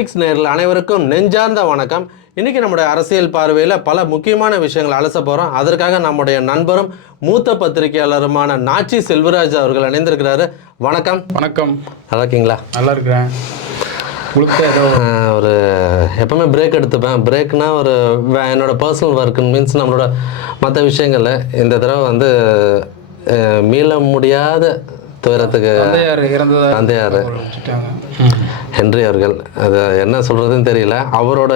Fix நேரில் அனைவருக்கும் நெஞ்சார்ந்த வணக்கம். இன்னைக்கு நம்முடைய அரசியல் பார்வையில் பல முக்கியமான விஷயங்களை அலச போகிறோம் அதற்காக நம்முடைய நண்பரும் மூத்த பத்திரிகையாளருமான நாச்சி செல்வராஜ் அவர்கள் இணைந்திருக்கிறாரு. வணக்கம். வணக்கம். நல்லா இருக்கீங்களா நல்லா இருக்கிறேன் ஒரு எப்பவுமே பிரேக் எடுத்துப்பேன். பிரேக்னா ஒரு என்னோட பர்சனல் ஒர்க் மீன்ஸ் நம்மளோட மற்ற விஷயங்களில் இந்த தடவை வந்து மீள முடியாத துயரத்துக்கு தந்தையார் ஹென்றி அவர்கள் அது என்ன சொல்கிறதுன்னு தெரியல. அவரோட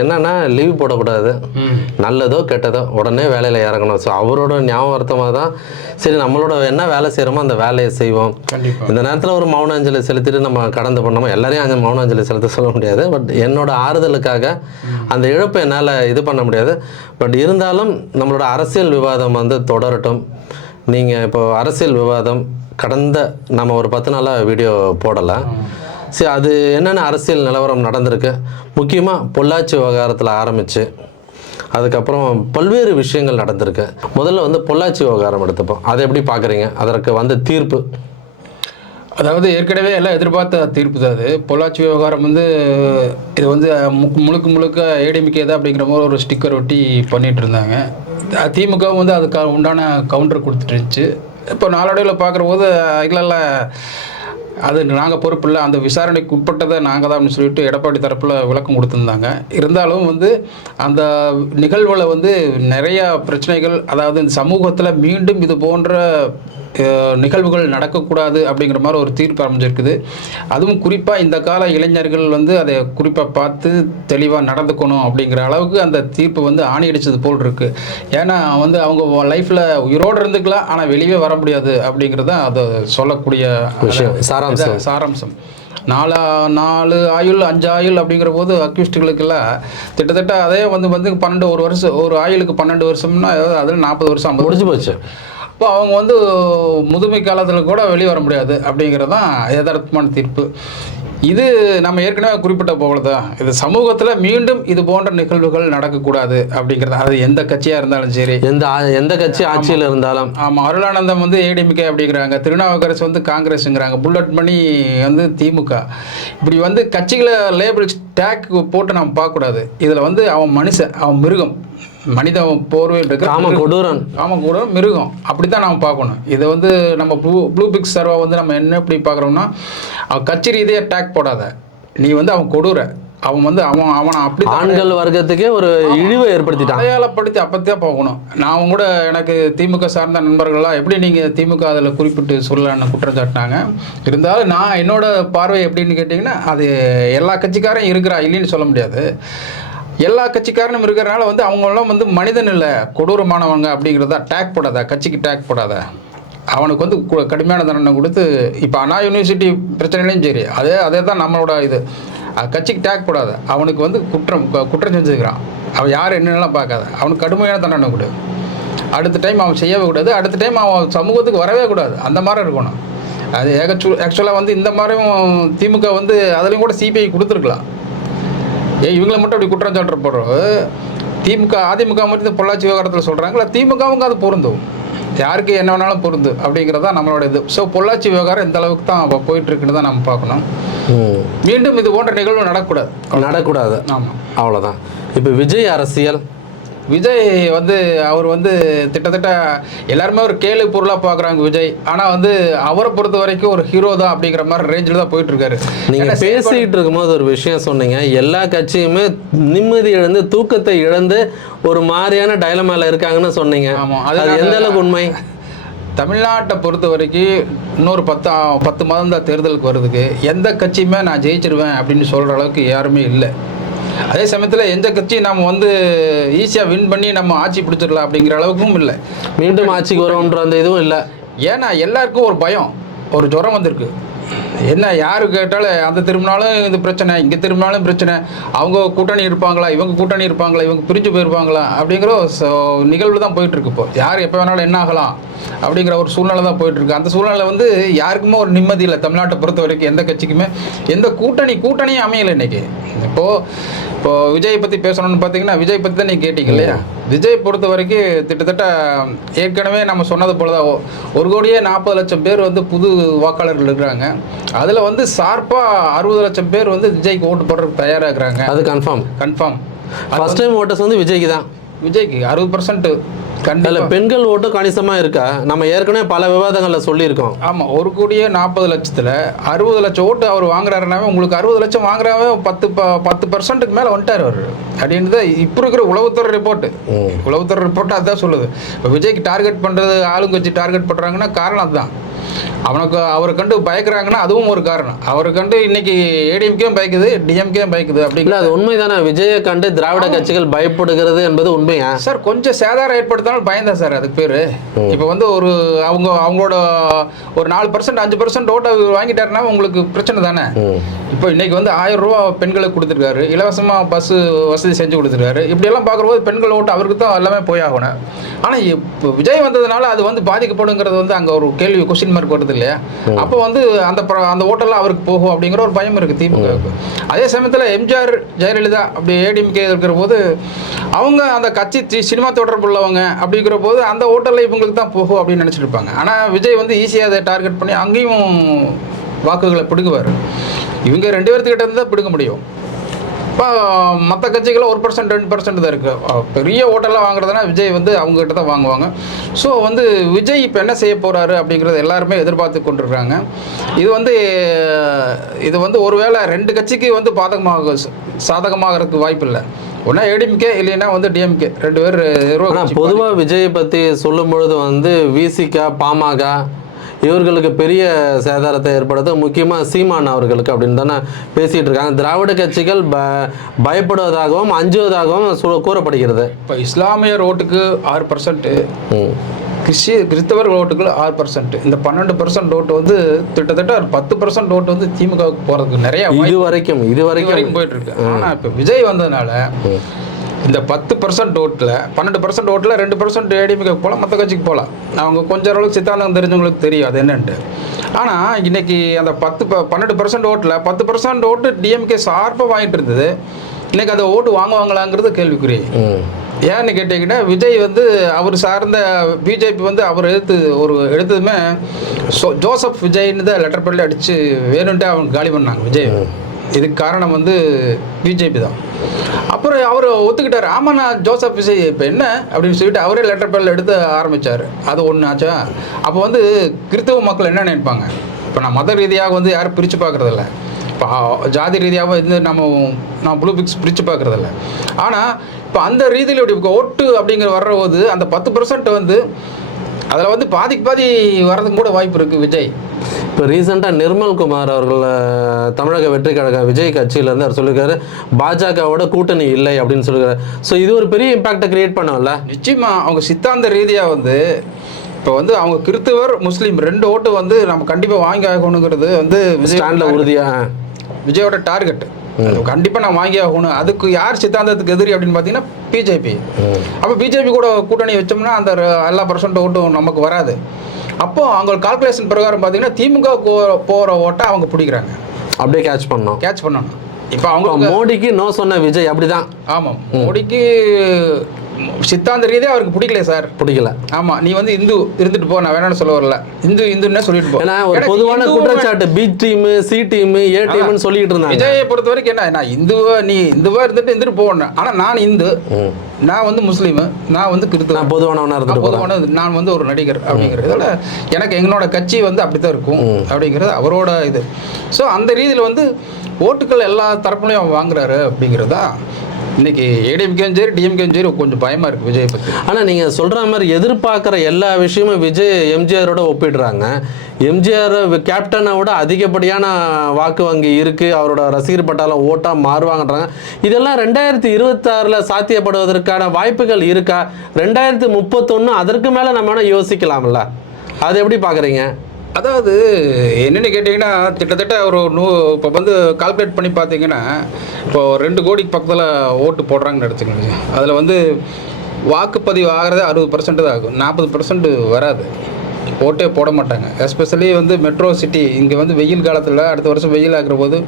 என்னன்னா லீவ் போடக்கூடாது. நல்லதோ கெட்டதோ உடனே வேலையில் இறங்கணும். ஸோ அவரோட ஞாபகார்த்தமாக தான் சரி நம்மளோட என்ன வேலை செய்கிறோமோ அந்த வேலையை செய்வோம். கண்டிப்பா. இந்த நேரத்தில் ஒரு மௌன அஞ்சலி செலுத்திட்டு நம்ம கடந்து பண்ணோமோ எல்லாரையும் அந்த மௌன அஞ்சலி செலுத்த சொல்ல முடியாது. பட் என்னோட ஆறுதலுக்காக அந்த இழப்பை என்னால் இது பண்ண முடியாது. பட் இருந்தாலும் நம்மளோட அரசியல் விவாதம் வந்து தொடரட்டும். நீங்கள் இப்போ அரசியல் விவாதம் கடந்த நம்ம ஒரு பத்து நாளாக வீடியோ போடலை. சரி அது என்னென்ன அரசியல் நிலவரம் நடந்திருக்கு? முக்கியமாக பொள்ளாச்சி விவகாரத்தில் ஆரம்பித்து அதுக்கப்புறம் பல்வேறு விஷயங்கள் நடந்திருக்கு. முதல்ல வந்து பொள்ளாச்சி விவகாரம் எடுத்துப்போம். அதை எப்படி பார்க்குறீங்க அதற்கு வந்த தீர்ப்பு? அதாவது ஏற்கனவே எல்லாம் எதிர்பார்த்த தீர்ப்பு தான் அது. பொள்ளாச்சி விவகாரம் வந்து இது வந்து முக்கு முழுக்க முழுக்க ஏடிஎம்கே தான் அப்படிங்கிற மாதிரி ஒரு ஸ்டிக்கர் ஒட்டி பண்ணிகிட்டு இருந்தாங்க. திமுகவும் வந்து அதுக்கு உண்டான கவுண்டர் கொடுத்துட்டு இருந்துச்சு. இப்போ நாளடைவில் பார்க்குற போது இல்லை இல்லை அது நாங்கள் பொறுப்பு இல்லை அந்த விசாரணைக்கு உட்பட்டதை நாங்கள் தான் அப்படின்னு சொல்லிட்டு எடப்பாடி தரப்பில் விளக்கம் கொடுத்துருந்தாங்க. இருந்தாலும் வந்து அந்த நிகழ்வில் வந்து நிறையா பிரச்சனைகள் அதாவது இந்த சமூகத்தில் மீண்டும் இது போன்ற நிகழ்வுகள் நடக்கக்கூடாது அப்படிங்கிற மாதிரி ஒரு தீர்ப்பு அமைஞ்சிருக்குது. அதுவும் குறிப்பாக இந்த கால இளைஞர்கள் வந்து அதை குறிப்பாக பார்த்து தெளிவாக நடந்துக்கணும் அப்படிங்கிற அளவுக்கு அந்த தீர்ப்பு வந்து ஆணி அடிச்சது போல் இருக்கு. ஏன்னா வந்து அவங்க லைஃப்பில் உயிரோடு இருந்துக்கலாம் ஆனால் வெளியே வர முடியாது அப்படிங்கிறது தான் அதை சொல்லக்கூடிய விஷயம். சாராம்சம். சாராம்சம். நாலு நாலு ஆயுள் அஞ்சு ஆயுள் அப்படிங்கிற போது அக்யூஸ்டுகளுக்கெல்லாம் கிட்டத்தட்ட அதே வந்து வந்து பன்னெண்டு ஒரு வருஷம் ஒரு ஆயுளுக்கு பன்னெண்டு வருஷம்னா அதில் நாற்பது வருஷம் ஐம்பது முடிஞ்சு போச்சு. அப்போ அவங்க வந்து முதுமை காலத்தில் கூட வெளியே வர முடியாது அப்படிங்கிறது தான் யதார்த்தமான தீர்ப்பு. இது நம்ம ஏற்கனவே குறிப்பிட்ட போல தான் இது சமூகத்தில் மீண்டும் இது போன்ற நிகழ்வுகள் நடக்கக்கூடாது அப்படிங்கிறது அது எந்த கட்சியாக இருந்தாலும் சரி. எந்த எந்த கட்சி ஆட்சியில் இருந்தாலும். ஆமாம் அருளானந்தம் வந்து ஏடிஎம்கே அப்படிங்கிறாங்க திருநாவுக்கரசு வந்து காங்கிரஸுங்கிறாங்க புல்லட் மணி வந்து திமுக. இப்படி வந்து கட்சிகளை லேபிள் டேக் போட்டு நம்ம பார்க்கக்கூடாது. இதில் வந்து அவன் மனுஷன் அவன் மிருகம். மனித போர்வையில் இருக்கிற காம கொடூரன். ஆமாம் கூட மிருகம். அப்படி தான் நம்ம பார்க்கணும். இதை வந்து நம்ம ப்ளூ ப்ளூ பிக்ஸ் சர்வா வந்து நம்ம என்ன எப்படி பார்க்குறோம்னா அவன் கட்சி ரீதியாக டேக் போடாத. நீ வந்து அவன் கொடூர. அவன் வந்து அவன் அவனை அப்படி ஆண்கள் வர்க்கத்துக்கே ஒரு இழிவை ஏற்படுத்திட்டான். அடையாளப்படுத்தி அப்பத்தியே போகணும் நான் கூட எனக்கு திமுக சார்ந்த நண்பர்கள்லாம் எப்படி நீங்கள் திமுக அதில் குறிப்பிட்டு சொல்லலான்னு குற்றம் சாட்டினாங்க. இருந்தாலும் நான் என்னோட பார்வை எப்படின்னு கேட்டிங்கன்னா அது எல்லா கட்சிக்காரும் இருக்கிறா இல்லைன்னு சொல்ல முடியாது. எல்லா கட்சிக்காரனும் இருக்கிறனால வந்து அவங்களாம் வந்து மனிதன் இல்லை கொடூரமானவங்க அப்படிங்கிறத டேக் போடாத கட்சிக்கு டேக் போடாத. அவனுக்கு வந்து கு- கடுமையான தண்டனை கொடுத்து இப்போ அண்ணா யூனிவர்சிட்டி பிரச்சனையிலையும் சரி அதே அதே தான் நம்மளோட இது. கட்சிக்கு டேக் போடாத. அவனுக்கு வந்து குற்றம் குற்றம் செஞ்சுக்கிறான். அவன் யார் என்னென்னலாம் பார்க்காத. அவனுக்கு கடுமையான தண்டனை கொடு. அடுத்த டைம் அவன் செய்யவே கூடாது. அடுத்த டைம் அவன் சமூகத்துக்கு வரவே கூடாது. அந்த மாதிரி இருக்கணும். அது ஏகச்சு ஆக்சுவலாக வந்து இந்த மாதிரியும் திமுக வந்து அதுலேயும் கூட சிபிஐ கொடுத்துருக்கலாம். ஏன் இவங்களை மட்டும் அப்படி குற்றம் சாட்டுற போடுறோம் திமுக அதிமுக மட்டும் இந்த பொள்ளாச்சி விவகாரத்தில் சொல்கிறாங்களா திமுகவுக்கு அது பொருந்தும் யாருக்கு என்ன வேணாலும் பொருந்து அப்படிங்கிறது தான் நம்மளோட இது. ஸோ பொள்ளாச்சி விவகாரம் இந்த அளவுக்கு தான் அப்போ போயிட்டு இருக்குன்னு தான் நம்ம பார்க்கணும். மீண்டும் இது போன்ற நிகழ்வு நடக்கக்கூடாது நடக்கூடாது. ஆமாம் அவ்வளோதான் இப்போ விஜய் அரசியல் விஜய் வந்து அவர் வந்து கிட்டத்தட்ட எல்லாருமே ஒரு கேலு பொருளாக பார்க்குறாங்க விஜய். ஆனால் வந்து அவரை பொறுத்த வரைக்கும் ஒரு ஹீரோ தான் அப்படிங்கிற மாதிரி ரேஞ்சில் தான் போயிட்டு இருக்காரு நீங்க ஏன்னா பேசிட்டு இருக்கும்போது ஒரு விஷயம் சொன்னீங்க. எல்லா கட்சியுமே நிம்மதி இழந்து தூக்கத்தை இழந்து ஒரு மாதிரியான டைலமால இருக்காங்கன்னு சொன்னீங்க. ஆமா, அது எந்த அளவுக்கு உண்மை? தமிழ்நாட்டை பொறுத்த வரைக்கும் இன்னொரு பத்து பத்து மாதம் தான் தேர்தலுக்கு வருதுக்கு. எந்த கட்சியுமே நான் ஜெயிச்சிருவேன் அப்படின்னு சொல்கிற அளவுக்கு யாருமே இல்லை. அதே சமயத்தில் எந்த கட்சியும் நம்ம வந்து ஈஸியாக வின் பண்ணி நம்ம ஆட்சி பிடிச்சிடலாம் அப்படிங்கிற அளவுக்கும் இல்லை. மீண்டும் ஆட்சிக்கு வருவோன்ற அந்த இதுவும் இல்லை. ஏன்னா எல்லாருக்கும் ஒரு பயம் ஒரு ஜுரம் வந்திருக்கு. என்ன யாரு கேட்டாலும் அந்த திரும்பினாலும் இது பிரச்சனை இங்கே திரும்பினாலும் பிரச்சனை. அவங்க கூட்டணி இருப்பாங்களா இவங்க கூட்டணி இருப்பாங்களா இவங்க பிரிஞ்சு போயிருப்பாங்களா அப்படிங்கிற ஒரு நிகழ்வு தான் போயிட்டு இருக்கு இப்போ. யார் எப்போ வேணாலும் என்ன ஆகலாம் அப்படிங்கிற ஒரு சூழ்நிலை தான் போயிட்டு இருக்கு அந்த சூழ்நிலை வந்து யாருக்குமே ஒரு நிம்மதி இல்லை தமிழ்நாட்டை பொறுத்த வரைக்கும் எந்த கட்சிக்குமே. எந்த கூட்டணி கூட்டணியும் அமையலை இன்னைக்கு. இப்போது இப்போ விஜய் பற்றி பேசணும்னு பார்த்தீங்கன்னா விஜய் பற்றி தான் நீங்கள் கேட்டீங்க இல்லையா விஜய் பொறுத்த வரைக்கும் கிட்டத்தட்ட ஏற்கனவே நம்ம சொன்னது போல தான் ஒரு கோடியே நாற்பது லட்சம் பேர் வந்து புது வாக்காளர்கள் இருக்கிறாங்க. அதில் வந்து சார்பாக அறுபது லட்சம் பேர் வந்து விஜய்க்கு ஓட்டு போடுறதுக்கு தயாராக இருக்கிறாங்க அது confirm confirm first time voters வந்து விஜய்க்கு தான். விஜய்க்கு அறுபது பர்சன்ட் அதில் பெண்கள் ஓட்டும் கணிசமாக இருக்கா? நம்ம ஏற்கனவே பல விவாதங்களில் சொல்லியிருக்கோம். ஆமாம் ஒரு கோடியே நாற்பது லட்சத்தில் அறுபது லட்சம் ஓட்டு அவர் வாங்குறாருனாவே உங்களுக்கு அறுபது லட்சம் வாங்குறாவே பத்து பத்து பர்சன்ட்டுக்கு மேலே வந்துட்டார் அவர். அப்படின்றது இப்போ இருக்கிற உளவுத்துறை ரிப்போர்ட்டு உளவுத்துறை ரிப்போர்ட் அதுதான் சொல்லுது. இப்போ விஜய்க்கு டார்கெட் பண்ணுறது ஆளுங்கட்சி டார்கெட் பண்ணுறாங்கன்னா காரணம் அதுதான். அவனுக்கு அவரை கண்டு பயக்கிறாங்கன்னா அதுவும் ஒரு காரணம். அவரை கண்டு இன்னைக்கு ஏடிஎம்கேயும் பயக்குது டிஎம்கேயும் பயக்குது அப்படிங்கிற அது உண்மைதானே? விஜயை கண்டு திராவிட கட்சிகள் பயப்படுகிறது என்பது உண்மையா? சார் கொஞ்சம் சேதாரம் ஏற்படுத்தினாலும் பயந்தா சார் அதுக்கு பேர். இப்போ வந்து ஒரு அவங்க அவங்களோட ஒரு நாலு பர்சன்ட் அஞ்சு பர்சன்ட் ஓட்டை வாங்கிட்டாருன்னா உங்களுக்கு பிரச்சனை தானே? இப்போ இன்னைக்கு வந்து ஆயிரம் ரூபா பெண்களுக்கு கொடுத்துருக்காரு இலவசமாக பஸ்ஸு வசதி செஞ்சு கொடுத்துருக்காரு. இப்படியெல்லாம் பார்க்கும்போது பெண்கள் ஓட்டு அவருக்கு தான் எல்லாமே போய் ஆகணும். ஆனால் இப்போ விஜய் வந்ததுனால அது வந்து பாதிக்கப்படுங்கிறது வந்து அங்கே ஒரு கேள்வி கொஸ்டின் மார்க் வருது இல்லையா அப்போ வந்து அந்த அந்த ஓட்டெல்லாம் அவருக்கு போகும் அப்படிங்கிற ஒரு பயம் இருக்குது திமுகவுக்கு. அதே சமயத்தில் எம்ஜிஆர் ஜெயலலிதா அப்படி ஏடிஎம்கே இருக்கிற போது அவங்க அந்த கட்சி சினிமா தொடர்பு உள்ளவங்க அப்படிங்கிற போது அந்த ஓட்டெல்லாம் இவங்களுக்கு தான் போகும் அப்படின்னு நினச்சிட்டு இருப்பாங்க ஆனால் விஜய் வந்து ஈஸியாக அதை டார்கெட் பண்ணி அங்கேயும் வாக்குகளை பிடுங்குவார். இவங்க ரெண்டு பேர்த்துக்கிட்ட இருந்து தான் பிடுங்க முடியும். இப்போ மற்ற கட்சிகளில் ஒரு பர்சன்ட் ரெண்டு பர்சன்ட் தான் இருக்குது பெரிய ஓட்டெல்லாம் வாங்குறதுனா விஜய் வந்து அவங்ககிட்ட தான் வாங்குவாங்க. ஸோ வந்து விஜய் இப்போ என்ன செய்ய போகிறாரு அப்படிங்கிறத எல்லாருமே எதிர்பார்த்து கொண்டிருக்காங்க இது வந்து இது வந்து ஒருவேளை ரெண்டு கட்சிக்கு வந்து பாதகமாக சாதகமாகறதுக்கு வாய்ப்பு இல்லை ஒன்றா ஏடிஎம்கே இல்லைன்னா வந்து டிஎம்கே ரெண்டு பேர் பொதுவாக விஜயை பற்றி சொல்லும் பொழுது வந்து விசிகா பாமக இவர்களுக்கு பெரிய சேதாரத்தை ஏற்படுத்த முக்கியமாக சீமான் அவர்களுக்கு அப்படின்னு தானே பேசிகிட்டு இருக்காங்க. திராவிட கட்சிகள் ப பயப்படுவதாகவும் அஞ்சுவதாகவும் கூறப்படுகிறது. இப்போ இஸ்லாமியர் ஓட்டுக்கு ஆறு பர்சன்ட்டு ம். கிறிஸ்டிய கிறிஸ்தவர் ஓட்டுகள் ஆறு பர்சன்ட் இந்த பன்னெண்டு பர்சன்ட் ஓட்டு வந்து கிட்டத்தட்ட ஒரு பத்து பர்சன்ட் ஓட்டு வந்து திமுகவுக்கு போகிறதுக்கு நிறைய இது வரைக்கும் இது வரைக்கும் போயிட்டு இருக்கு. ஆனால் இப்போ விஜய் வந்ததுனால இந்த பத்து பர்சன்ட் ஓட்டில் பன்னெண்டு பர்சன்ட் ஓட்டில் ரெண்டு பர்சன்ட் ஏடிஎம்கே போகலாம் மற்ற கட்சிக்கு போகலாம் அவங்க கொஞ்சம் அளவுக்கு சித்தாந்தம் தெரிஞ்சவங்களுக்கு தெரியும் அது என்னன்ட்டு. ஆனால் இன்னைக்கு அந்த பத்து பன்னெண்டு பர்சன்ட் ஓட்டில் பத்து பர்சன்ட் ஓட்டு டிஎம்கே சார்பாக வாங்கிட்டு இருந்தது. இன்னைக்கு அதை ஓட்டு வாங்குவாங்களாங்கிறது கேள்விக்குறி. ஏன்னு கேட்டிங்கன்னா விஜய் வந்து அவர் சார்ந்த பிஜேபி வந்து அவர் எடுத்து ஒரு எடுத்ததுமே ஜோசப் விஜய்னு தான் லெட்டர் பேரில் அடித்து வேணுன்ட்டு அவங்க காலி பண்ணாங்க விஜய். இதுக்கு காரணம் வந்து பிஜேபி தான். அப்புறம் அவர் ஒத்துக்கிட்டார். ஆமாம் நான் ஜோசப் விஜய் இப்போ என்ன அப்படின்னு சொல்லிட்டு அவரே லெட்டர் பேரில் எடுத்து ஆரம்பித்தார் அது ஒன்று ஆச்சா? அப்போ வந்து கிறிஸ்தவ மக்கள் என்ன நினைப்பாங்க? இப்போ நான் மத ரீதியாக வந்து யாரும் பிரித்து பார்க்குறதில்ல. இப்போ ஜாதி ரீதியாக வந்து நம்ம நான் ப்ளூ பிக்ஸ் பிரித்து பார்க்குறதில்ல. ஆனால் இப்போ அந்த ரீதியில் இப்படி ஓட்டு அப்படிங்கிற வர்ற போது அந்த பத்து பர்சன்ட் வந்து அதில் வந்து பாதிக்கு பாதி வர்றதுக்கு கூட வாய்ப்பு இருக்குது விஜய். இப்போ ரீசெண்டாக நிர்மல் குமார் அவர்கள் தமிழக வெற்றி கழக விஜய் கட்சியிலேருந்து அவர் சொல்லியிருக்காரு பாஜகவோட கூட்டணி இல்லை அப்படின்னு சொல்லியிருக்காரு. ஸோ இது ஒரு பெரிய இம்பாக்டை கிரியேட் பண்ணும்ல? நிச்சயமா அவங்க சித்தாந்த ரீதியாக வந்து இப்போ வந்து அவங்க கிறிஸ்துவர் முஸ்லீம் ரெண்டு ஓட்டு வந்து நம்ம கண்டிப்பாக வாங்கி ஆகணுங்கிறது வந்து விஜய் ஸ்டாண்டில் உறுதியாக விஜயோட டார்கெட் கண்டிப்பாக நான் வாங்கி ஆகணும். அதுக்கு யார் சித்தாந்தத்துக்கு எதிரி அப்படின்னு பார்த்தீங்கன்னா பிஜேபி. அப்போ பிஜேபி கூட கூட்டணி வச்சோம்னா அந்த எல்லா பர்சன்ட் ஓட்டும் நமக்கு வராது. அப்போ அவங்க கால்குலேஷன் பிரகாரம் பார்த்தீங்கன்னா திமுக போகிற ஓட்டை அவங்க பிடிக்கிறாங்க. அப்படியே கேட்ச் பண்ணோம் கேட்ச் பண்ணணும். இப்போ அவங்க மோடிக்கு நோ சொன்ன விஜய் அப்படிதான். ஆமாம் மோடிக்கு சித்தாந்த ரீதியாக அவருக்கு பிடிக்கல சார். பிடிக்கல. ஆமா நீ வந்து இந்து இருந்துட்டு போ நான் வேணாம்னு சொல்ல வரல. இந்து இந்துன்னே சொல்லிட்டு போ. ஏன்னா ஒரு பொதுவான குற்றச்சாட்டு B team C team A டீம்னு சொல்லிட்டு இருந்தாங்க. விஜயை பொறுத்த வரைக்கும் என்ன நான் இந்துவா நீ இந்துவா இருந்துட்டு இருந்துட்டு போவேன் ஆனா நான் இந்து. நான் வந்து முஸ்லீம். நான் வந்து கிறிஸ்துவ நான் பொதுவானவனா இருந்துட்டு பொதுவான நான் வந்து ஒரு நடிகர் அப்படிங்கிறதுல எனக்கு எங்களோட கட்சி வந்து அப்படித்தான் இருக்கும் அப்படிங்கிறது அவரோட இது. ஸோ அந்த ரீதியில் வந்து ஓட்டுக்கள் எல்லா தரப்புலையும் அவன் வாங்குறாரு அப்படிங்கிறதா இன்னைக்கு ஏடிஎம்கேயும் சரி டிஎம்கேயும் சரி கொஞ்சம் பயமா இருக்கு விஜய் பத்தி. ஆனா நீங்க சொல்ற மாதிரி எதிர்பார்க்குற எல்லா விஷயமும் விஜய் எம்ஜிஆரோட ஒப்பிடுறாங்க. எம்ஜிஆர் கேப்டனை விட அதிகப்படியான வாக்கு வங்கி இருக்கு. அவரோட ரசிகர் பட்டாலும் ஓட்டா மாறுவாங்கன்றாங்க. இதெல்லாம் ரெண்டாயிரத்தி இருபத்தாறுல சாத்தியப்படுவதற்கான வாய்ப்புகள் இருக்கா? ரெண்டாயிரத்தி முப்பத்தொன்னு அதற்கு மேல நம்ம வேணா யோசிக்கலாம்ல. அது எப்படி பாக்குறீங்க அதாவது என்னென்னு கேட்டிங்கன்னா கிட்டத்தட்ட ஒரு நூ இப்போ வந்து கால்குலேட் பண்ணி பார்த்தீங்கன்னா இப்போ ரெண்டு கோடிக்கு பக்கத்தில் ஓட்டு போடுறாங்கன்னு எடுத்துக்கோங்க. அதில் வந்து வாக்குப்பதிவு ஆகிறதே அறுபது பர்சன்ட் தான் ஆகும். நாற்பது பர்சன்ட் வராது. ஓட்டே போட மாட்டாங்க. எஸ்பெஷலி வந்து மெட்ரோ சிட்டி இங்கே வந்து வெயில் காலத்தில் அடுத்த வருஷம் வெயில் ஆகிற போது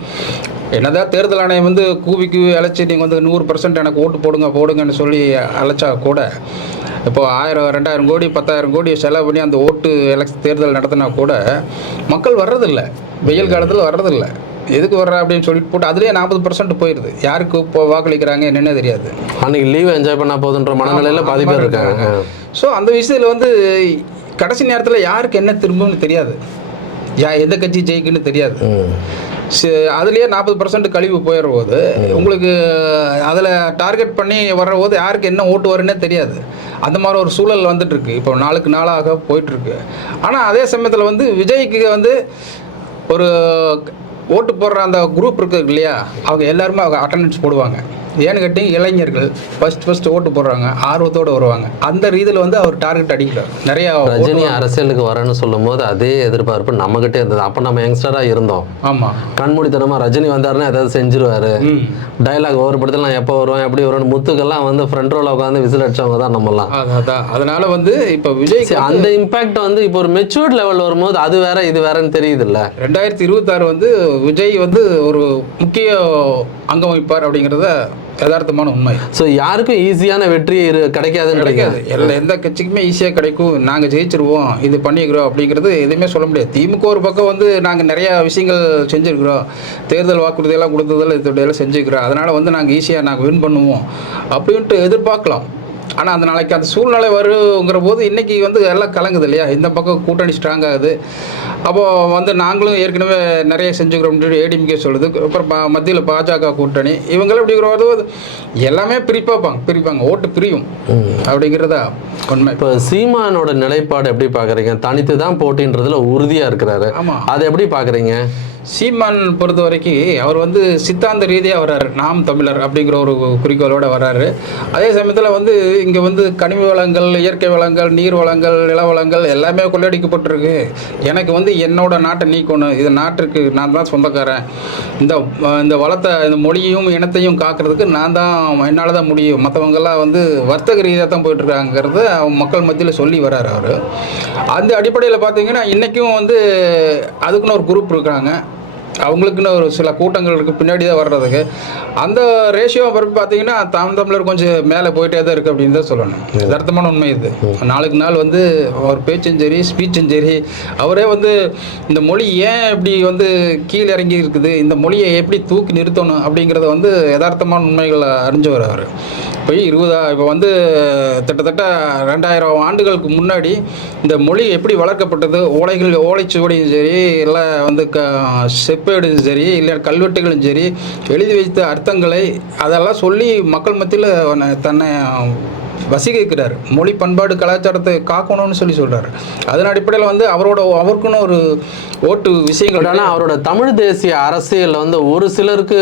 என்னதான் தேர்தல் ஆணையம் வந்து கூவி கூவி அழைச்சி நீங்கள் வந்து நூறு பர்சன்ட் எனக்கு ஓட்டு போடுங்க போடுங்கன்னு சொல்லி அழைச்சா கூட இப்போ ஆயிரம் ரெண்டாயிரம் கோடி பத்தாயிரம் கோடி செலவு பண்ணி அந்த ஓட்டு எலெக்ஷன் தேர்தல் நடத்தினா கூட மக்கள் வர்றதில்ல. வெயில் காலத்தில் வர்றதில்ல. எதுக்கு வர்ற அப்படின்னு சொல்லிட்டு போட்டு அதுலேயே நாற்பது பர்சன்ட் போயிடுது யாருக்கு இப்போ வாக்களிக்கிறாங்க என்னன்னே தெரியாது. அன்னைக்கு லீவ் என்ஜாய் பண்ணா போதுன்ற மனநிலையில பாதி பேர் இருக்காங்க. ஸோ அந்த விஷயத்தில் வந்து கடைசி நேரத்தில் யாருக்கு என்ன திரும்பும்னு தெரியாது. யா எந்த கட்சி ஜெயிக்குன்னு தெரியாது. அதுலயே நாற்பது பர்சன்ட் கழிவு போயிடுற போது உங்களுக்கு அதில் டார்கெட் பண்ணி வர்ற போது யாருக்கு என்ன ஓட்டு வருன்னே தெரியாது. அந்த மாதிரி ஒரு சூழல் வந்துட்டு இருக்கு இப்போ நாளுக்கு நாளாக போயிட்டு இருக்கு ஆனால் அதே சமயத்தில் வந்து விஜய்க்கு வந்து ஒரு ஓட்டு போடுற அந்த குரூப் இருக்கு இல்லையா? அவங்க எல்லாருமே அவங்க அட்டண்டன்ஸ் போடுவாங்க. ஏன்னு கேட்டீங்க இளைஞர்கள் ஃபர்ஸ்ட் ஃபர்ஸ்ட் ஓட்டு போடுறாங்க ஆர்வத்தோடு வருவாங்க. அந்த ரீதியில் வந்து அவர் டார்கெட் அடிக்கல நிறையா ரஜினி அரசியலுக்கு வரேன்னு சொல்லும் போது அதே எதிர்பார்ப்பு நம்மகிட்டே இருந்தது. அப்போ நம்ம யங்ஸ்டரா இருந்தோம். ஆமாம் கண்மூடித்தனமா ரஜினி வந்தாருன்னா ஏதாவது செஞ்சிருவாரு. டைலாக் ஒவ்வொரு படத்துல நான் எப்போ வருவேன் எப்படி வருவேன் முத்துக்கெல்லாம் வந்து ஃப்ரண்ட் ரோல உட்காந்து விசில் அடிச்சவங்க தான் நம்மலாம் அதான் அதான். அதனால வந்து இப்போ சரி, அந்த இம்பாக்ட் வந்து இப்போ ஒரு மெச்சூர்ட் லெவல் வரும்போது அது வேற இது வேறன்னு தெரியுதுல்ல. ரெண்டாயிரத்தி இருபத்தாறு வந்து விஜய் வந்து ஒரு முக்கிய அங்கம் வகிப்பார் அப்படிங்கிறத யதார்த்தமான உண்மை. ஸோ யாருக்கும் ஈஸியான வெற்றி இரு கிடைக்காதுன்றீங்க. கிடைக்காது. எல்லா எந்த கட்சிக்குமே ஈஸியாக கிடைக்கும். நாங்கள் ஜெயிச்சிருவோம். இது பண்ணிக்கிறோம் அப்படிங்கிறது எதுவுமே சொல்ல முடியாது. திமுக ஒரு பக்கம் வந்து நாங்கள் நிறையா விஷயங்கள் செஞ்சுருக்கிறோம். தேர்தல் வாக்குறுதியெல்லாம் கொடுத்ததில் இதோடையெல்லாம் செஞ்சுக்கிறோம் அதனால் வந்து நாங்கள் ஈஸியாக நாங்கள் வின் பண்ணுவோம். அப்படின்ட்டு எதிர்பார்க்கலாம். ஆனால் அந்த நாளைக்கு அந்த சூழ்நிலை வருங்கிற போது இன்றைக்கி வந்து எல்லாம் கலங்குது இல்லையா? இந்த பக்கம் கூட்டணி ஸ்ட்ராங் ஆகுது. அப்போது வந்து நாங்களும் ஏற்கனவே நிறைய செஞ்சுக்கிறோம் ஏடிஎம்கே சொல்லுது. அப்புறம் மத்தியில் பாஜக கூட்டணி. இவங்களும் இப்படி வருவது எல்லாமே பிரிப்பாப்பாங்க பிரிப்பாங்க. ஓட்டு பிரியும். அப்படிங்கிறதா? இப்போ சீமானோட நிலைப்பாடு எப்படி பார்க்குறீங்க தனித்து தான் போட்டின்றதுல உறுதியாக இருக்கிறாரு. ஆமாம் அதை எப்படி பார்க்குறீங்க சீமான் பொறுத்த வரைக்கும் அவர் வந்து சித்தாந்த ரீதியாக வர்றாரு. நாம் தமிழர் அப்படிங்கிற ஒரு குறிக்கோளோட வர்றாரு. அதே சமயத்தில் வந்து இங்கே வந்து கனிம வளங்கள் இயற்கை வளங்கள் நீர் வளங்கள் நில வளங்கள் எல்லாமே கொள்ளையடிக்கப்பட்டிருக்கு எனக்கு வந்து என்னோட நாட்டை நீக்கணும். இது நாட்டுக்கு நான் தான் சொந்தக்காரன். இந்த இந்த வளத்தை இந்த மொழியும் இனத்தையும் காக்கிறதுக்கு நான் தான் என்னால் தான் முடியும். மற்றவங்கெல்லாம் வந்து வர்த்தக ரீதியாக தான் போயிட்டுருக்காங்கிறத மக்கள் மத்தியில் சொல்லி வர்றாரு அவர். அந்த அடிப்படையில் பார்த்தீங்கன்னா இன்றைக்கும் வந்து அதுக்குன்னு ஒரு குரூப் இருக்கிறாங்க அவங்களுக்குன்னு ஒரு சில கூட்டங்கள் இருக்குது பின்னாடி தான் வர்றதுக்கு. அந்த ரேஷியோ பரப்பி பார்த்தீங்கன்னா தாம் தமிழர் கொஞ்சம் மேலே போயிட்டே தான் இருக்குது அப்படின்னு தான் சொல்லணும். யதார்த்தமான உண்மை இது. நாளுக்கு நாள் வந்து அவர் பேச்சும் சரி ஸ்பீச்சும் சரி அவரே வந்து இந்த மொழி ஏன் இப்படி வந்து கீழே இறங்கி இருக்குது இந்த மொழியை எப்படி தூக்கி நிறுத்தணும் அப்படிங்கிறத வந்து யதார்த்தமான உண்மைகளை அறிஞ்சவர் அவர். போய் இருபதா இப்போ வந்து கிட்டத்தட்ட ரெண்டாயிரம் ஆண்டுகளுக்கு முன்னாடி இந்த மொழி எப்படி வளர்க்கப்பட்டது ஓலைகள் ஓலைச்சுவடியும் சரி இல்லை வந்து க குப்பையோடையும் சரி இல்லை கல்வெட்டுகளும் சரி எழுதி வைத்த அர்த்தங்களை அதெல்லாம் சொல்லி மக்கள் மத்தியில் தன்னை வசீகரிக்கிறார். மொழி பண்பாடு கலாச்சாரத்தை காக்கணும்னு சொல்லி சொல்கிறார் அதன் அடிப்படையில் வந்து அவரோட அவருக்குன்னு ஒரு ஓட்டு விஷயங்கள் ஆனால் அவரோட தமிழ் தேசிய அரசியல் வந்து ஒரு சிலருக்கு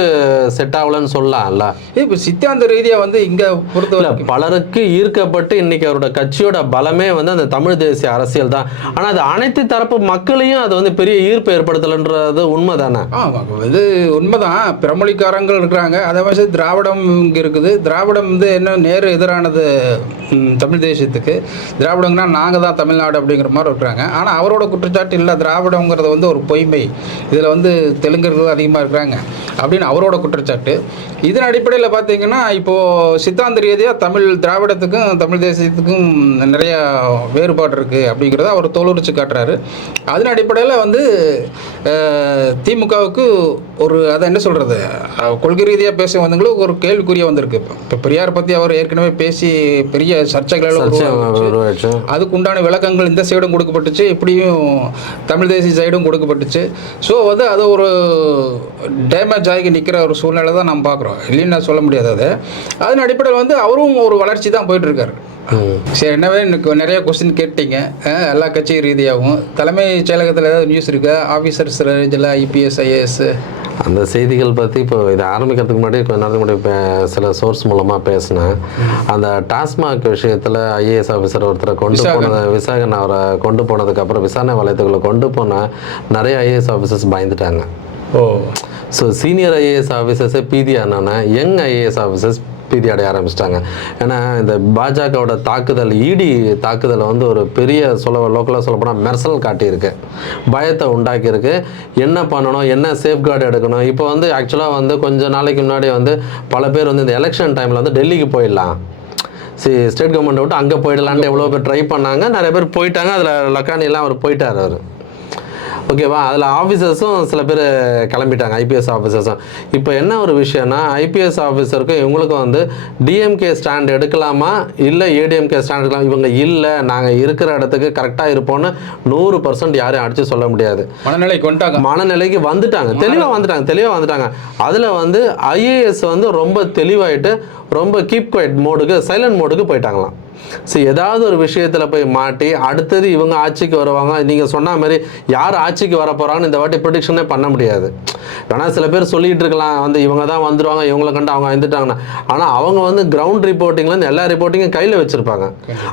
செட் ஆகலன்னு சொல்லலாம்ல இப்போ சித்தாந்த ரீதியாக வந்து இங்கே பொறுத்த இல்ல பலருக்கு ஈர்க்கப்பட்டு இன்னைக்கு அவரோட கட்சியோட பலமே வந்து அந்த தமிழ் தேசிய அரசியல் தான். ஆனா அது அனைத்து தரப்பு மக்களையும் அது வந்து பெரிய ஈர்ப்பு ஏற்படுத்தலைன்றது உண்மை தானே இது உண்மைதான். பிறமொழிக்காரங்கள் இருக்கிறாங்க. அதே மாதிரி திராவிடம் இங்கே இருக்குது. திராவிடம் வந்து என்ன நேரு எதிரானது தமிழ் தேசியத்துக்கு. திராவிடங்கன்னா நாங்கள் தான் தமிழ்நாடு அப்படிங்கிற மாதிரி இருக்கிறாங்க. ஆனால் அவரோட குற்றச்சாட்டு இல்லை. திராவிடங்கிறது வந்து ஒரு பொய்மை. இதில் வந்து தெலுங்கர்கள் அதிகமாக இருக்கிறாங்க. அப்படின்னு அவரோட குற்றச்சாட்டு. இதன் அடிப்படையில் பார்த்தீங்கன்னா இப்போது சித்தாந்த ரீதியாக தமிழ் திராவிடத்துக்கும் தமிழ் தேசியத்துக்கும் நிறையா வேறுபாடு இருக்குது அப்படிங்கிறத அவர் தோலுரிச்சு காட்டுறாரு. அதன் அடிப்படையில் வந்து திமுகவுக்கு ஒரு அதை என்ன சொல்கிறது கொள்கை ரீதியாக பேச வந்தவங்களுக்கு ஒரு கேள்விக்குறிய வந்திருக்கு. இப்போ இப்போ பெரியார் பற்றி அவர் ஏற்கனவே பேசி பெரிய சர்ச்சைகள் எல்லாம் சர்ச்சை உருவாச்சு. உருவாச்சு அதுக்கு உண்டான விளக்கங்கள் இந்த சைடும் கொடுக்கப்பட்டுச்சு. இப்படியும் தமிழ் தேசிய சைடும் கொடுக்கப்பட்டுச்சு. ஸோ வந்து அது ஒரு டேமேஜ் ஆகி நிற்கிற ஒரு சூழ்நிலை தான் நம்ம பார்க்குறோம் இல்லைன்னு நான் சொல்ல முடியாது அது. அதன் அடிப்படையில் வந்து அவரும் ஒரு வளர்ச்சி தான் போயிட்டுருக்காரு. சரி என்னவே எனக்கு நிறைய கொஸ்டின் கேட்டீங்க. எல்லா கட்சி ரீதியாகவும். தலைமை செயலகத்தில் ஏதாவது நியூஸ் இருக்கா? ஆஃபீஸர்ஸ் ரேஞ்சில் ஐபிஎஸ் ஐஏஎஸ் அந்த செய்திகள் பற்றி இப்போ இதை ஆரம்பிக்கிறதுக்கு முன்னாடி கொஞ்ச நேரத்துக்கு முன்னாடி சில சோர்ஸ் மூலமாக பேசினேன். அந்த டாஸ்மாக் விஷயத்தில் ஐஏஎஸ் ஆஃபீஸர் ஒருத்தரை கொண்டு. போனது விசாகன் அவரை கொண்டு போனதுக்கப்புறம் விசாரணை வலயத்துக்குள்ளே கொண்டு போனால் நிறைய ஐஏஎஸ் ஆஃபீஸர்ஸ் பயந்துட்டாங்க. ஓ. ஸோ சீனியர் ஐஏஎஸ் ஆஃபீஸர்ஸே பீதி ஆனோன்னே யங் ஐஏஎஸ் ஆஃபீஸர்ஸ் பீதி அடைய ஆரம்பிச்சிட்டாங்க. ஏன்னா இந்த பாஜகவோட தாக்குதல் இடி தாக்குதலை வந்து ஒரு பெரிய சொல்ல லோக்கலாக சொல்ல போனால் மெர்சல் காட்டியிருக்கு. பயத்தை உண்டாக்கியிருக்கு. என்ன பண்ணணும்? என்ன சேஃப்கார்டு எடுக்கணும்? இப்போ வந்து ஆக்சுவலாக வந்து கொஞ்சம் நாளைக்கு முன்னாடி வந்து பல பேர் வந்து இந்த எலெக்ஷன் டைமில் வந்து டெல்லிக்கு போயிடலாம். சரி ஸ்டேட் கவர்மெண்ட் விட்டு அங்கே போயிடலான்ட்டு எவ்வளோ பேர் ட்ரை பண்ணாங்க. நிறைய பேர் போயிட்டாங்க. அதில் லக்கானிலாம் அவர் போயிட்டார் அவர். ஓகேவா? அதில் ஆஃபீஸர்ஸும் சில பேர் கிளம்பிட்டாங்க ஐபிஎஸ் ஆஃபீஸர்ஸும் இப்போ என்ன ஒரு விஷயம்னா ஐபிஎஸ் ஆஃபீஸருக்கும் இவங்களுக்கும் வந்து டிஎம்கே ஸ்டாண்ட் எடுக்கலாமா? இல்லை ஏடிஎம்கே ஸ்டாண்ட் எடுக்கலாம்? இவங்க இல்லை நாங்கள் இருக்கிற இடத்துக்கு கரெக்டாக இருப்போம்னு நூறு பர்சன்ட் யாரையும் அடித்து சொல்ல முடியாது. மனநிலை கொண்டாங்க மனநிலைக்கு வந்துட்டாங்க. தெளிவாக வந்துட்டாங்க தெளிவாக வந்துட்டாங்க. அதில் வந்து ஐஏஎஸ் வந்து ரொம்ப தெளிவாயிட்டு ரொம்ப கீப் குவைட் மோடுக்கு சைலண்ட் மோடுக்கு போயிட்டாங்களாம். சரி ஏதாவது ஒரு விஷயத்தில் போய் மாட்டி அடுத்தது இவங்க ஆட்சிக்கு வருவாங்க. நீங்கள் சொன்ன மாதிரி யார் ஆட்சிக்கு வர போகிறாங்கன்னு இந்த வாட்டி ப்ரொடிக்ஷனே பண்ண முடியாது. ஏன்னா சில பேர் சொல்லிட்டு இருக்கலாம். வந்து இவங்க தான் வந்துருவாங்க இவங்களை கண்டு அவங்க வந்துட்டாங்கன்னா. ஆனால் அவங்க வந்து கிரவுண்ட் ரிப்போர்ட்டிங்லேருந்து எல்லா ரிப்போர்ட்டிங்கும் கையில் வச்சுருப்பாங்க.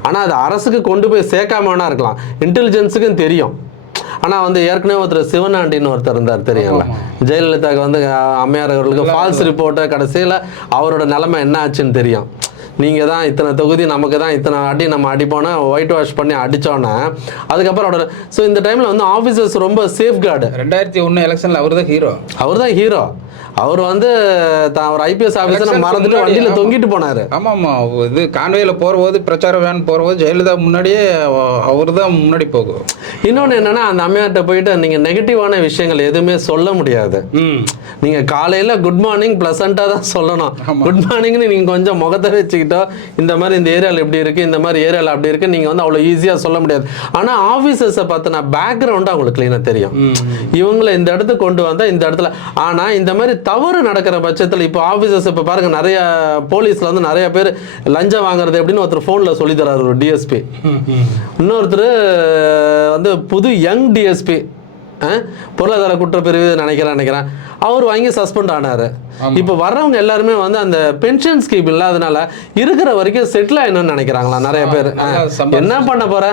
ஆனால் அது அரசுக்கு கொண்டு போய் சேர்க்காம வேணா இருக்கலாம். இன்டெலிஜென்ஸுக்கும் தெரியும். ஆனால் வந்து ஏற்கனவே ஒருத்தர் சிவனாண்டின்னு ஒருத்தர் இருந்தார் தெரியுங்களா ஜெயலலிதாவுக்கு வந்து அம்மையார் அவர்களுக்கு ஃபால்ஸ் ரிப்போர்ட்டை கடைசியில் அவரோட நிலைமை என்ன ஆச்சுன்னு தெரியும். நீங்கள் தான் இத்தனை தொகுதி நமக்கு தான் இத்தனை அடி நம்ம அடிப்போனா ஒயிட் வாஷ் பண்ணி அடித்தோன்னே அதுக்கப்புறம் அவரோட ஸோ இந்த டைமில் வந்து ஆஃபீஸர்ஸ் ரொம்ப சேஃப்கார்டு ரெண்டாயிரத்தி ஒன்று எலெக்ஷனில் அவர் தான் ஹீரோ அவர் தான் ஹீரோ அவர் வந்து தான் ஒரு ஐபிஎஸ் ஆஃபீஸரை மறந்துட்டு வண்டியில். தொங்கிட்டு போனார். ஆமாம் ஆமாம் இது கான்வேயில் போகிறபோது பிரச்சார வேன் போகிறபோது ஜெயலலிதா முன்னாடியே அவர் தான் முன்னாடி போகும். இன்னொன்று என்னன்னா அந்த அம்மையார்ட்ட போயிட்டு நீங்கள் நெகட்டிவான விஷயங்கள் எதுவுமே சொல்ல முடியாது. நீங்கள் காலையில் குட் மார்னிங் ப்ளசண்ட்டாக தான் சொல்லணும். குட் மார்னிங்னு நீங்கள் கொஞ்சம் முகத்தை வச்சுக்கிட்டோ இந்த மாதிரி இந்த ஏரியாவில் இப்படி இருக்குது இந்த மாதிரி ஏரியாவில் அப்படி இருக்குது நீங்கள் வந்து அவ்வளோ ஈஸியாக சொல்ல முடியாது. ஆனால் ஆஃபீஸர்ஸை பார்த்தினா பேக்ரவுண்டு அவங்களுக்கு க்ளீனாக தெரியும். இவங்களை இந்த இடத்துக்கு கொண்டு வந்தால் இந்த இடத்துல ஆனால் இந்த மாதிரி தவறு நடக்கிற பட்சத்தில் இப்போ ஆஃபீஸர்ஸ் இப்போ பாருங்கள் நிறைய போலீஸில் வந்து நிறைய பேர் லஞ்சம் வாங்குறது எப்படின்னு ஒருத்தர் ஃபோனில் சொல்லி தராரு ஒரு டிஎஸ்பி இன்னொருத்தர் வந்து புது யங் டிஎஸ்பி பொருளாதார குற்றப்பிரிவு நினைக்கிறேன் நினைக்கிறேன். அவர் வாங்கி சஸ்பெண்ட் ஆனார். இப்போ வர்றவங்க எல்லாருமே வந்து அந்த பென்ஷன் ஸ்கீம் இல்லாதனால இருக்கிற வரைக்கும் செட்டில் ஆகணும்னு நினைக்கிறாங்களா நிறைய பேர். என்ன பண்ண போற?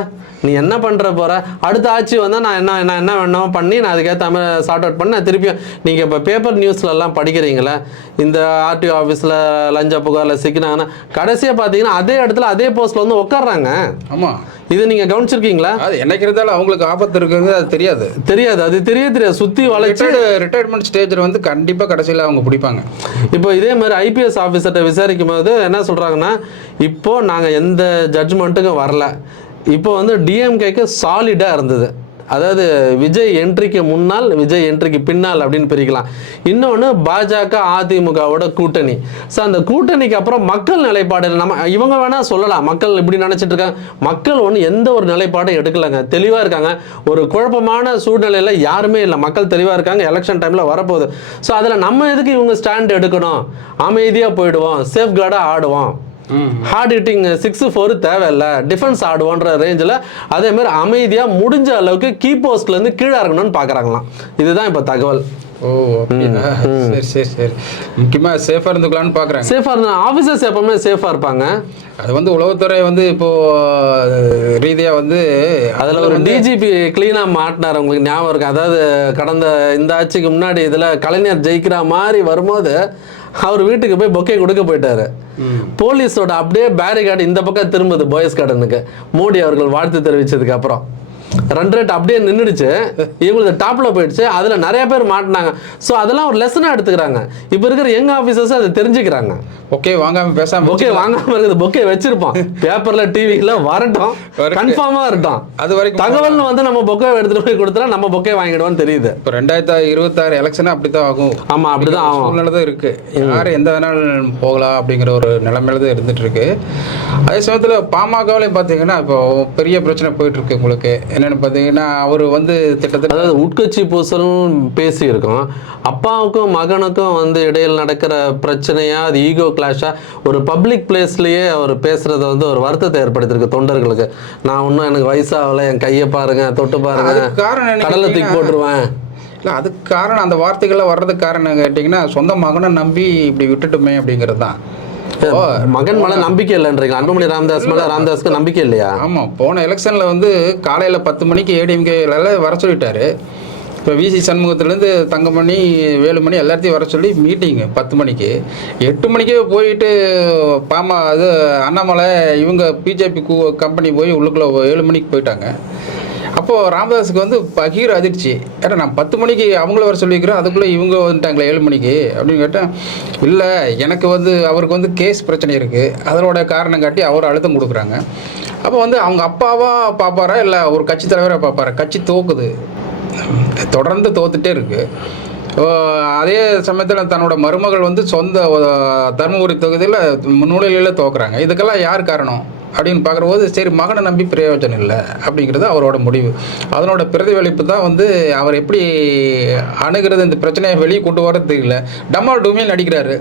நீ என்ன பண்ற போற? அடுத்த ஆட்சி வந்தால் நான் என்ன என்ன என்ன வேணும் பண்ணி நான் அதுக்கேற்ற மாதிரி சார்ட் அவுட் பண்ணி நான் திருப்பியும் நீங்கள் இப்போ பேப்பர் நியூஸ்ல எல்லாம் படிக்கிறீங்களே இந்த ஆர்டிஓ ஆஃபீஸில் லஞ்ச புகாரில் சிக்கினாங்கன்னா கடைசியாக பார்த்தீங்கன்னா அதே இடத்துல அதே போஸ்ட்டில் வந்து உட்கார்றாங்க ஆமாம் இது நீங்கள் கவனிச்சிருக்கீங்களா? அது என்னைக்கு இருந்தாலும் அவங்களுக்கு ஆபத்து இருக்கிறது அது தெரியாது. தெரியாது அது தெரிய தெரியாது. சுற்றி வளைச்சு ரிட்டையர்டு ரிட்டையர்மெண்ட் ஸ்டேஜில் வந்து கண்டிப்பாக கடைசியில் அவங்க பிடிப்பாங்க. இப்போ இதே மாதிரி ஐபிஎஸ் ஆஃபீஸர்கிட்ட விசாரிக்கும் போது என்ன சொல்கிறாங்கன்னா இப்போ நாங்கள் எந்த ஜட்ஜ்மெண்ட்டுக்கும் வரல. இப்போ வந்து டிஎம்கேக்கு சாலிடாக இருந்தது. அதாவது விஜய் என்ட்ரிக்கு முன்னால் விஜய் என்ட்ரிக்கு பின்னால் அப்படின்னு பிரிக்கலாம். இன்னொன்று பாஜக அதிமுகவோட கூட்டணி. ஸோ அந்த கூட்டணிக்கு அப்புறம் மக்கள் நிலைப்பாடு நம்ம இவங்க வேணால் சொல்லலாம். மக்கள் இப்படி நினச்சிட்டு இருக்காங்க. மக்கள் ஒன்று எந்த ஒரு நிலைப்பாடும் எடுக்கலைங்க. தெளிவாக இருக்காங்க. ஒரு குழப்பமான சூழ்நிலையில் யாருமே இல்லை. மக்கள் தெளிவாக இருக்காங்க. எலெக்ஷன் டைமில் வரப்போகுது. ஸோ அதில் நம்ம எதுக்கு இவங்க ஸ்டாண்ட் எடுக்கணும்? அமைதியாக போயிடுவோம். சேஃப்கார்டாக ஆடுவோம். ஹார்ட் ஹிட்டிங் சிக்ஸ் ஃபோர் தேவையில்ல. டிஃபென்ஸ் ஆடுவோன்ற ரேஞ்சில் அதே மாதிரி அமைதியாக முடிஞ்ச அளவுக்கு கீ போஸ்ட்லேருந்து கீழே இறங்கணும்னு பார்க்குறாங்களாம் இதுதான் இப்போ தகவல். ஓ சரி சரி சரி. முக்கியமாக சேஃபாக இருந்துக்கலாம்னு பார்க்குறாங்க சேஃபாக இருந்தா ஆஃபீஸர்ஸ் எப்பவுமே சேஃபாக இருப்பாங்க. அது வந்து உளவுத்துறை வந்து இப்போ ரீதியாக வந்து அதில் ஒரு டிஜிபி க்ளீனாக மாட்டினார். உங்களுக்கு ஞாபகம் இருக்கு? அதாவது கடந்த இந்த ஆட்சிக்கு முன்னாடி இதில் கலைஞர் ஜெயிக்கிற மாதிரி வரும்போது அவர் வீட்டுக்கு போய் பொக்கே கொடுக்க போயிட்டாரு. போலீஸோட அப்படியே பேரிகார்டு இந்த பக்கம் திரும்புது பாய்ஸ் கார்டனுக்கு மோடி அவர்கள் வாழ்த்து தெரிவிச்சதுக்கு அப்புறம். ரன் ரேட் அப்படியே நின்றுடுச்சு இவங்களுக்கு டாப்ல போயிடுச்சு. அதில் நிறைய பேர் மாட்டினாங்க. ஸோ அதெல்லாம் ஒரு லெசனாக எடுத்துக்கிறாங்க. இப்போ இருக்கிற யங் ஆஃபீஸர்ஸ் அதை தெரிஞ்சுக்கிறாங்க. ஓகே வாங்காம பேசாம பொக்கே வாங்காம இருக்குது. பொக்கே வச்சிருப்போம். பேப்பர்ல டிவில வரட்டும். வரட்டும். கன்ஃபார்மா இருக்கட்டும் அது வரைக்கும் தகவல் வந்து நம்ம பொக்கே எடுத்துட்டு போய் கொடுத்தா நம்ம பொக்கே வாங்கிடுவோம்னு தெரியுது. இப்போ ரெண்டாயிரத்தி இருபத்தாறு எலெக்ஷன் அப்படி தான் ஆகும். ஆமா அப்படிதான் ஆகும். சூழ்நிலை தான் இருக்கு. யார் எந்த வேணாலும் போகலாம் அப்படிங்கிற ஒரு நிலைமையில தான் இருந்துட்டு இருக்கு. அதே சமயத்தில் பாமகவிலையும் பார்த்தீங்கன்னா இப்போ பெரிய பிரச்சனை போயிட்டு இருக்கு உங்களுக்கு. என்னன்னு பார்த்தீங்கன்னா அவர் வந்து திட்டத்தட்ட அதாவது உட்கட்சி பூசலும் பேசி இருக்கோம் அப்பாவுக்கும் மகனுக்கும் வந்து இடையில் நடக்கிற பிரச்சனையா அது ஈகோ கிளாஷா ஒரு பப்ளிக் பிளேஸ்லயே அவர் பேசுறது வந்து ஒரு வருத்தத்தை ஏற்படுத்தியிருக்கு தொண்டர்களுக்கு. நான் இன்னும் எனக்கு வயசாகல என் கையை பாருங்க தொட்டு பாருங்க காரணம் கடலை தூக்கி போட்டுருவேன். இல்லை அதுக்கு காரணம் அந்த வார்த்தைகள்லாம் வர்றதுக்கு காரணம் கேட்டிங்கன்னா சொந்த மகனை நம்பி இப்படி விட்டுட்டுமே அப்படிங்கிறது தான். மகன் மேல நம்பிக்கை இல்லைன்றீங்களா? அன்புமணி ராமதாஸ் மேல ராமதாஸ்க்கு நம்பிக்கை இல்லையா? ஆமாம் போன எலெக்ஷனில் வந்து காலையில் பத்து மணிக்கு ஏடிஎம்கேல வர சொல்லிட்டாரு. இப்போ விசி சண்முகத்துலேருந்து தங்கமணி வேலுமணி எல்லாத்தையும் வர சொல்லி மீட்டிங்கு பத்து மணிக்கு. எட்டு மணிக்கே போயிட்டு பாமா அது அண்ணாமலை இவங்க பிஜேபி கம்பெனி போய் உள்ளுக்குள்ளே ஏழு மணிக்கு போயிட்டாங்க. அப்போது ராமதாஸுக்கு வந்து பகீர் அதிர்ச்சி. ஏன்னா நான் பத்து மணிக்கு அவங்கள வர சொல்லியிருக்கிறேன் அதுக்குள்ளே இவங்க வந்துட்டாங்களே ஏழு மணிக்கு? அப்படின்னு கேட்டேன் இல்லை எனக்கு வந்து அவருக்கு வந்து கேஸ் பிரச்சனை இருக்குது அதனோட காரணம் காட்டி அவர் அழுத்தம் கொடுக்குறாங்க. அப்போ வந்து அவங்க அப்பாவா பார்ப்பாரா இல்லை ஒரு கட்சி தலைவராக பார்ப்பாரா கட்சி தோக்குது. தொடர்ந்து தோத்துட்டே இருக்கு. அதே சமயத்தில் தன்னோட மருமகள் வந்து சொந்த தர்மபுரி தருமபுரி தொகுதியில் முன்னிலையில் தோக்குறாங்க. இதுக்கெல்லாம் யார் காரணம்? அப்படின்னு பார்க்குறபோது சரி மகனை நம்பி பிரயோஜனம் இல்லை அப்படிங்கிறது அவரோட முடிவு. அதனோட பிரதிபலிப்பு தான் வந்து அவர் எப்படி அணுகிறது இந்த பிரச்சனையை வெளியே கொண்டு வரது தெரியல டம்மால் டூமியில் நடிக்கிறாரு.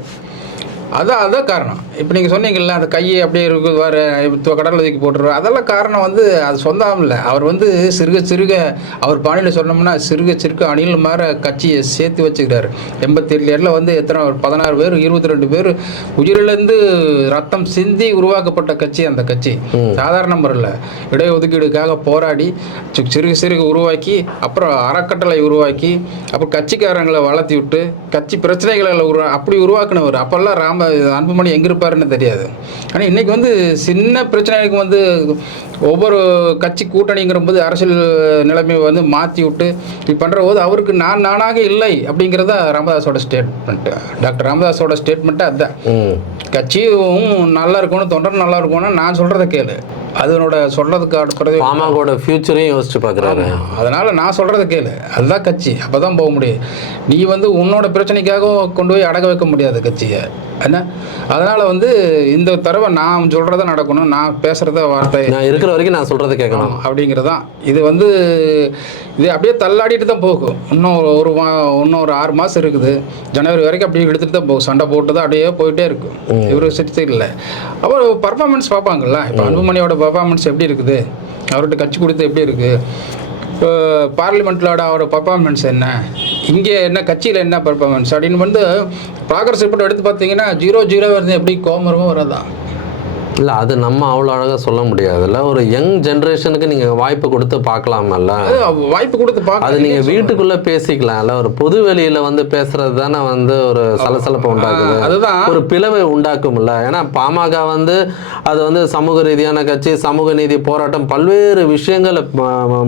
அதான் அதான் காரணம். இப்போ நீங்கள் சொன்னீங்கல்ல அந்த கையை அப்படியே இருக்குது வர கடலில் தூக்கி போட்டுருவார் அதெல்லாம் காரணம் வந்து அது சொந்தம் இல்லை. அவர் வந்து சிறுக சிறுக அவர் பாணியில் சொன்னோம்னா சிறுக சிறுக அணில் மாற கட்சியை சேர்த்து வச்சுக்கிறாரு. எண்பத்தேழு ஏழில் வந்து எத்தனை ஒரு பதினாறு பேர் இருபத்தி ரெண்டு பேர் உயிரிழந்து ரத்தம் சிந்தி உருவாக்கப்பட்ட கட்சி அந்த கட்சி. சாதாரண முறையில். இடஒதுக்கீடுக்காக போராடி சிறுக சிறுக உருவாக்கி அப்புறம் அறக்கட்டளை உருவாக்கி அப்புறம் கட்சிக்காரங்களை வளர்த்தி விட்டு கட்சி பிரச்சனைகளை உருவா அப்படி உருவாக்குனவர். அப்போல்லாம் ராம அன்புமணி எங்கே இருப்பாருன்னு தெரியாது. ஆனால் இன்னைக்கு வந்து சின்ன பிரச்சனைகளுக்கு வந்து ஒவ்வொரு கட்சி கூட்டணிங்கிற போது அரசியல் நிலைமையை வந்து மாற்றி விட்டு இப்படி பண்ணுற போது அவருக்கு நான் நானாக இல்லை அப்படிங்கிறது ராமதாஸோட ஸ்டேட்மெண்ட்டு டாக்டர் ராமதாஸோட ஸ்டேட்மெண்ட்டு அதுதான் கட்சியும் நல்லா இருக்கணும் தொண்டர் நல்லா இருக்கணும்னு நான் சொல்கிறத கேளு. அதனோட சொல்கிறதுக்கு அடுக்கிறது பாமகோட ஃபியூச்சரையும் யோசிச்சு பார்க்குறாரு அதனால் நான் சொல்கிறத கேளு. அதுதான் கட்சி. அப்போ தான் போக முடியும். நீ வந்து உன்னோட பிரச்சனைக்காக கொண்டு போய் அடக வைக்க முடியாது கட்சியை. என்ன? அதனால் வந்து இந்த தடவை நான் சொல்கிறத நடக்கணும் நான் பேசுகிறத வார்த்தை நான் இருக்கிற வரைக்கும் நான் சொல்கிறத கேட்கணும். அப்படிங்கிறது தான். இது வந்து இது அப்படியே தள்ளாடிட்டு தான் போகும். இன்னும் ஒரு- மா- இன்னும் ஒரு ஆறு மாதம் இருக்குது. ஜனவரி வரைக்கும் அப்படியே எடுத்துகிட்டு தான் போகும். சண்டை போட்டு தான் அப்படியே போயிட்டே இருக்கும். இவர் சிட்டு இல்லை. அப்புறம் பர்ஃபார்மன்ஸ் பார்ப்பாங்கல்ல? இப்போ அன்புமணியோட பர்ஃபார்மன்ஸ் எப்படி இருக்குது? அவர்கிட்ட கட்சி கொடுத்து எப்படி இருக்குது இப்போ பார்லிமெண்ட்லோட அவரோட பர்ஃபார்மன்ஸ் என்ன? இங்கே என்ன கட்சியில் என்ன பர்ஃபார்மன்ஸ் அப்படின்னு வந்து ப்ராக்ரஸ் ரிப்போர்ட் எடுத்து பார்த்தீங்கன்னா ஜீரோ ஜீரோ வருது எப்படி கோமரமும் வரதான் இல்லை அது நம்ம அவ்வளோ அழகாக சொல்ல முடியாதுல்ல. ஒரு யங் ஜென்ரேஷனுக்கு நீங்கள் வாய்ப்பு கொடுத்து பார்க்கலாமல்ல? அது வாய்ப்பு கொடுத்து அது பார்க்க நீங்கள் வீட்டுக்குள்ளே பேசிக்கலாம்ல. ஒரு பொது வெளியில் வந்து பேசுறது தானே வந்து ஒரு சலசலப்பை உண்டாக்குது. அதுதான். ஒரு பிளவை உண்டாக்கும்ல. ஏன்னா பாமக வந்து அது வந்து சமூக ரீதியான கட்சி சமூக நீதி போராட்டம் பல்வேறு விஷயங்கள்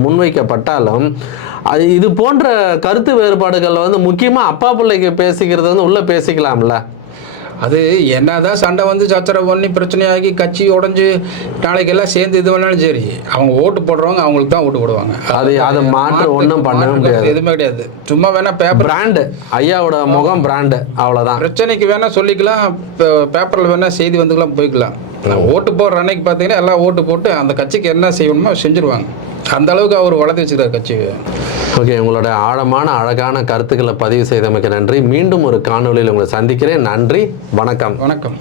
முன்வைக்கப்பட்டாலும் அது இது போன்ற கருத்து வேறுபாடுகள் வந்து முக்கியமாக அப்பா பிள்ளைக்கு பேசிக்கிறது வந்து உள்ளே பேசிக்கலாம்ல. அது என்னதான் சண்டை வந்து சச்சரவு பண்ணி பிரச்சனையாகி கட்சி உடஞ்சி நாளைக்கு எல்லாம் சேர்ந்து இது பண்ணாலும் சரி அவங்க ஓட்டு போடுறவங்க அவங்களுக்கு தான் ஓட்டு போடுவாங்க. அது அதை மாற்று ஒன்றும் மாற்று முடியாது. எதுவுமே கிடையாது. சும்மா வேணா பேப்பர் பிராண்டு ஐயாவோட முகம் பிராண்டு அவ்வளோதான் பிரச்சனைக்கு வேணா சொல்லிக்கலாம் பேப்பரில் வேணா செய்தி வந்துக்கலாம் போய்க்கலாம். ஓட்டு போடுற அன்னைக்கு பார்த்தீங்கன்னா எல்லாம் ஓட்டு போட்டு அந்த கட்சிக்கு என்ன செய்யணுமோ செஞ்சுருவாங்க. அந்த அளவுக்கு அவர் வளர்த்து வச்சுக்கிறார் கட்சி ஓகே உங்களோட ஆழமான அழகான கருத்துக்களை பதிவு செய்தமைக்கு நன்றி. மீண்டும் ஒரு காணொளியில் உங்களை சந்திக்கிறேன். நன்றி வணக்கம். வணக்கம்.